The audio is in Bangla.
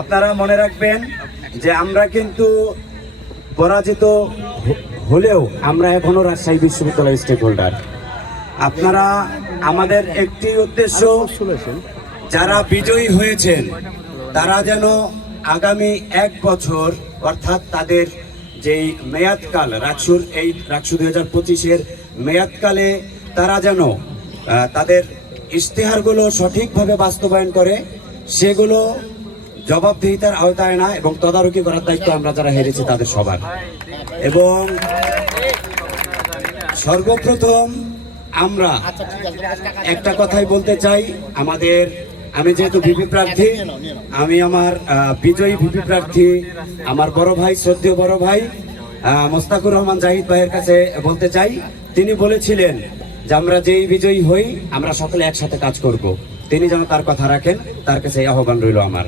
আপনারা মনে রাখবেন যে আমরা কিন্তু পরাজিত হলেও আমরা এখনো রাজশাহী বিশ্ববিদ্যালয় স্টেক হোল্ডার। আপনারা আমাদের একটি উদ্দেশ্য, যারা বিজয়ী হয়েছেন তারা যেন আগামী 1 বছর অর্থাৎ তাদের যেই মেয়াদকাল রাকসু 2025-এর মেয়াদকালে তারা যেন তাদের ইশতেহারগুলো সঠিকভাবে বাস্তবায়ন করে, সেগুলো জবাবদিহিতার আওতায় না এবং তদারকি করার দায়িত্ব আমরা যারা হেরেছি তাদের সবার। এবং সর্বপ্রথম আমরা একটা কথাই বলতে চাই, আমি যেহেতু ভিপি প্রার্থী, আমি আমার বিজয়ী ভিপি প্রার্থী আমার বড় ভাই, শ্রদ্ধেয় বড় ভাই মোস্তাকুর রহমান জাহিদ ভাইয়ের কাছে বলতে চাই। তিনি বলেছিলেন যে আমরা যেই বিজয়ী হই আমরা সকলে একসাথে কাজ করব। তিনি যেন তার কথা রাখেন, তার কাছে এই আহ্বান রইল আমার।